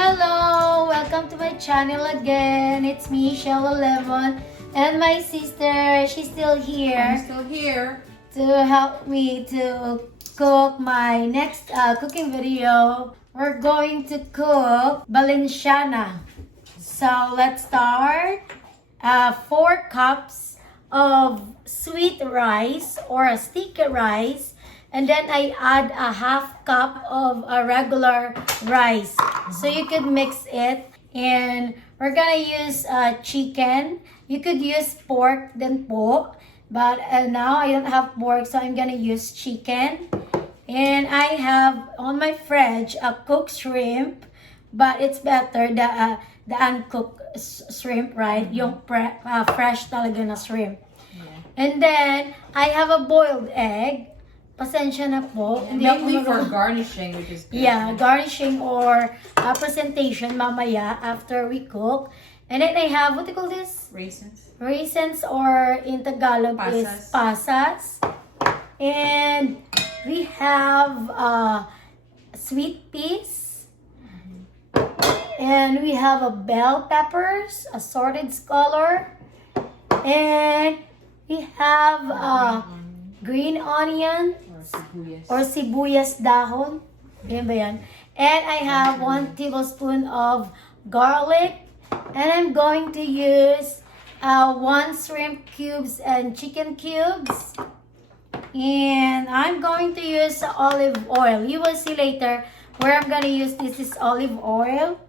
Hello! Welcome to my channel again. It's me, Sheila and my sister. She's still here. I'm still here. To help me to cook my next cooking video. We're going to cook Valencianna. So let's start. 4 cups of sweet rice or a sticky rice. And then I add a half cup of a regular rice. So you could mix it. And we're gonna use chicken. You could use pork then po. But now I don't have pork, so I'm gonna use chicken. And I have on my fridge a cooked shrimp. But it's better the uncooked shrimp, right? Yung fresh talaga na shrimp. Yeah. And then I have a boiled egg. Pasensya na po. Yeah, mainly for garnishing, which is good. Yeah, garnishing or presentation mamaya after we cook. And then I have, what do you call this? Raisins. Raisins, or in Tagalog is pasas. And we have sweet peas. And we have a bell peppers, assorted color. And we have green onion. Or sibuyas dahon. Yan ba yan? And I have 1 tablespoon of garlic. And I'm going to use 1 shrimp cubes and chicken cubes. And I'm going to use olive oil. You will see later where I'm going to use this is olive oil.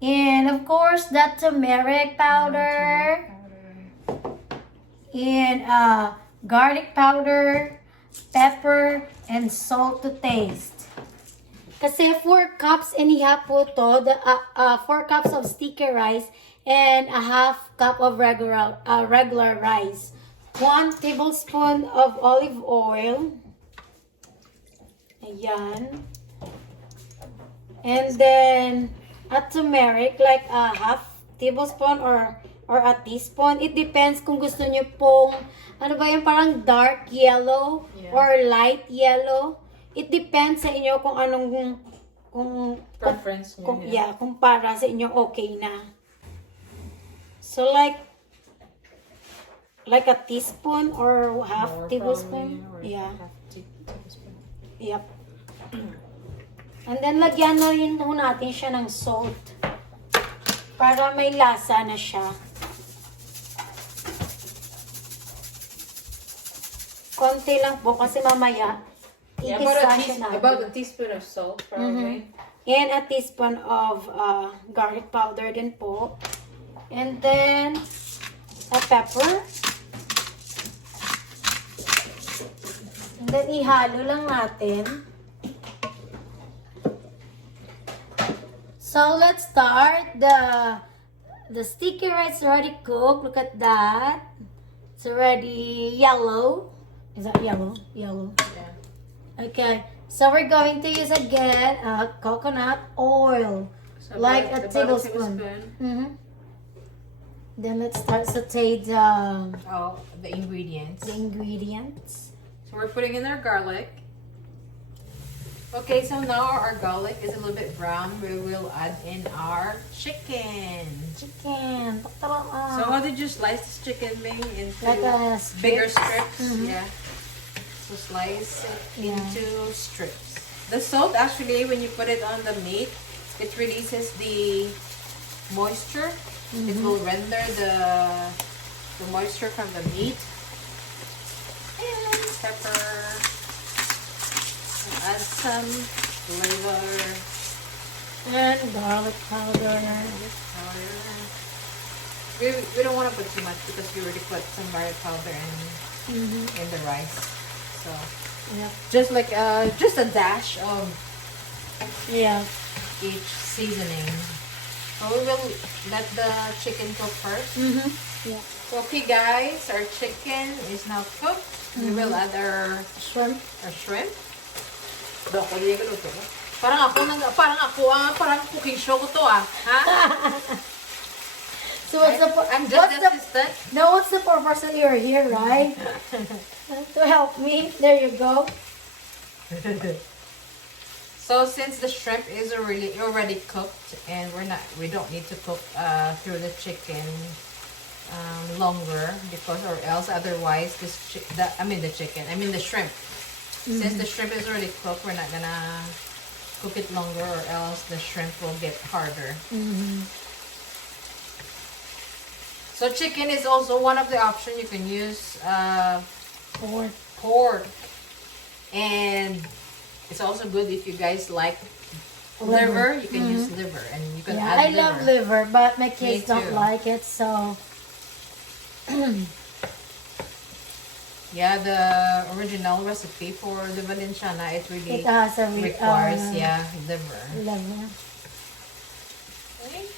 And of course, the turmeric powder. And garlic powder. Pepper and salt to taste. Kasi 4 cups and a half po to, 4 cups of sticky rice and a half cup of regular rice. 1 tablespoon of olive oil. Ayan. And then a turmeric, like a half tablespoon or a teaspoon. It depends kung gusto niyo pong, ano ba yung parang dark yellow or light yellow. It depends sa inyo kung anong, kung preference niyo. Yeah, kung para sa inyo okay na. So like a teaspoon or half tablespoon. Yeah. Yep. And then lagyan na rin natin siya ng salt para may lasa na siya. Konti lang po kasi mamaya about a teaspoon of salt probably. And a teaspoon of garlic powder din po. And then a pepper. And then ihalo lang natin. So let's start. The sticky rice already cooked. Look at that. It's already yellow. Is that yellow? Yellow. Yeah. Okay. So we're going to use again coconut oil. So like a tablespoon. Then let's start saute the ingredients. The ingredients. So we're putting in our garlic. Okay, so now our garlic is a little bit brown. We will add in our chicken. Chicken. So how did you slice this chicken, Ming? Into like bigger strips? Yeah. So slice it into strips. The salt actually, when you put it on the meat, it releases the moisture. It will render the moisture from the meat. And pepper. Add some flavor. And garlic powder. We don't want to put too much because we already put some garlic powder in the rice. So just like just a dash of each seasoning. So we will let the chicken cook first. Yeah. Okay, guys, our chicken is now cooked. We will add our shrimp. Parang cooking show ko to ha? So what's I'm just the assistant. No, what's the purpose that you're here, right? To help me. There you go. So since the shrimp is already cooked, and we don't need to cook through the chicken longer, because or else otherwise the shrimp. Since the shrimp is already cooked, we're not gonna cook it longer, or else the shrimp will get harder. So chicken is also one of the options. You can use pork, and it's also good if you guys like liver. You can use liver, and you can add liver. I love liver, but my kids don't like it, so. Yeah, the original recipe for the Valencianna, it requires liver. Okay.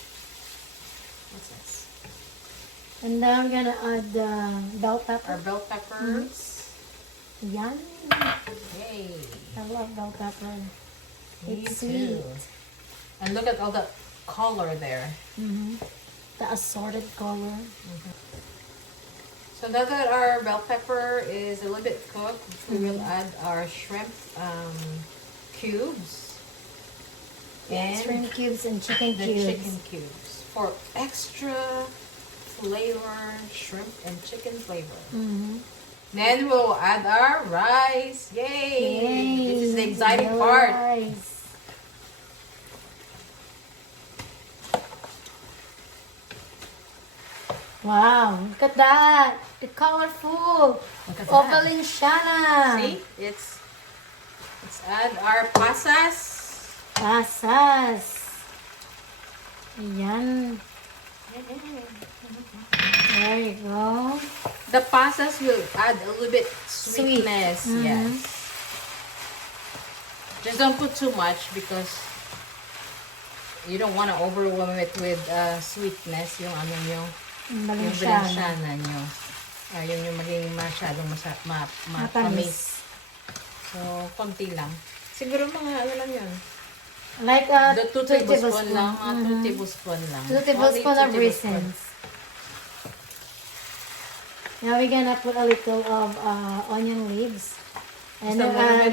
What's this? And then I'm gonna add the bell pepper. Our bell peppers. Yum. Yay. I love bell pepper. Me It's too. sweet. And look at all the color there. The assorted color. So now that our bell pepper is a little bit cooked, we will add our shrimp cubes. And shrimp cubes and chicken cubes. Chicken cubes for extra flavor, shrimp and chicken flavor. Then we'll add our rice. Yay! This is the exciting part. Rice. Wow, look at that. The colorful. Look at of that. Valencianna. See? Let's add our pasas. Pasas. Ayan. There you go. The pasas will add a little bit sweetness. Yes. Just don't put too much, because you don't want to overwhelm it with sweetness. Yung Valencianna nyo. Yung maging masyadong matamis. So, konti lang. Siguro mga lang yun. Like the 2 tablespoon lang. 2 tablespoon lang. 2 tablespoons of raisins. Now we're gonna put a little of onion leaves. And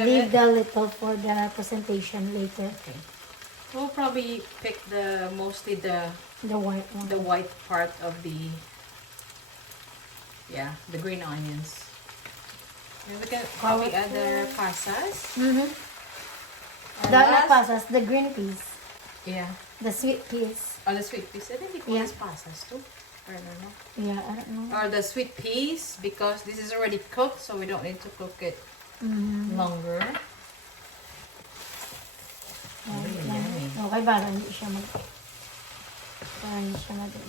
leave the little for the presentation later. Okay. We'll probably pick mostly the white one. The white part of the green onions. And we can probably add the pasas. Not pasas, the green peas. Yeah. The sweet peas. Oh, the sweet peas. I think they call this pasas too. I don't know. Yeah, I don't know. Or the sweet peas, because this is already cooked, so we don't need to cook it longer. Okay, para hindi siya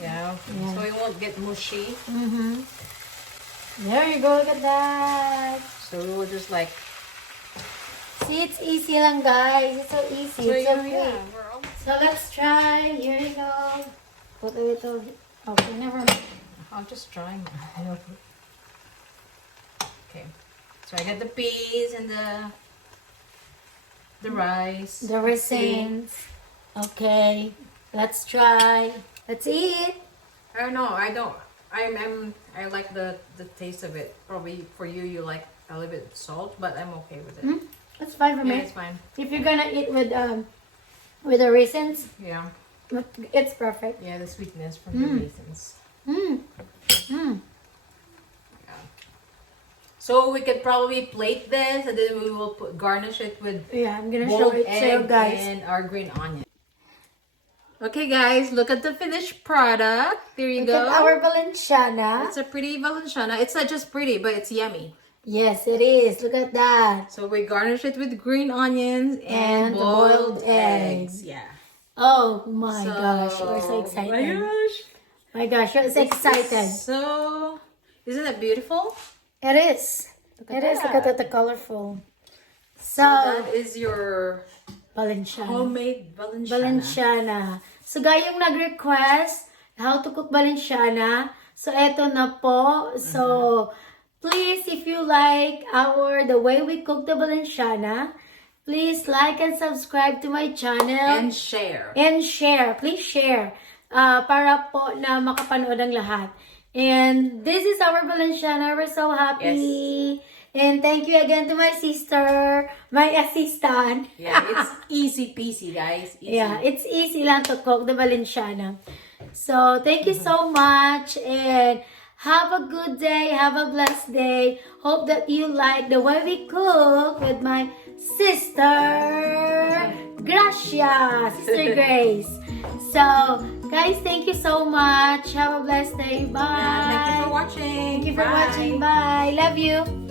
Yeah. So it won't get mushy. There you go, look at that. So we will just like... See, it's easy lang, guys. It's so easy. So it's so quick. we're almost... So let's try. Here you go. Put a little... Okay, never mind. I'll just try. Okay. So I got the peas and the rice. The raisins. Okay. Let's try. Let's eat. I don't know. I like the taste of it. Probably for you, you like a little bit of salt, but I'm okay with it. That's fine for me. Yeah, it's fine. If you're gonna eat with the raisins, Yeah. it's perfect. Yeah, the sweetness from the raisins. Yeah. So we could probably plate this, and then we will garnish it with I'm gonna show it to you guys. And our green onion. Okay, guys, look at the finished product. There you go. Look at our Valencianna. It's a pretty Valencianna. It's not just pretty, but it's yummy. Yes, it is. Look at that. So we garnish it with green onions and boiled eggs. Yeah. Oh my gosh, we're so excited. My gosh, we're so excited. So, isn't it beautiful? It is. Look at the colorful. So that is your Valencianna. Homemade Valencianna. Valencianna. So, guys, yung nag-request how to cook Valencianna. So, eto na po. So, please, if you like the way we cook the Valencianna, please like and subscribe to my channel. And share. And share. Please share. Para po na makapanood ang lahat. And this is our Valencianna. We're so happy. Yes. And thank you again to my sister, my assistant. Yeah, it's easy peasy, guys. Easy. Yeah, it's easy lang to cook the Valencianna. So, thank you so much and have a good day, have a blessed day. Hope that you like the way we cook with my sister Gracia, Sister Grace. So, guys, thank you so much. Have a blessed day. Bye. Thank you for watching. Thank you for watching. Bye. Love you.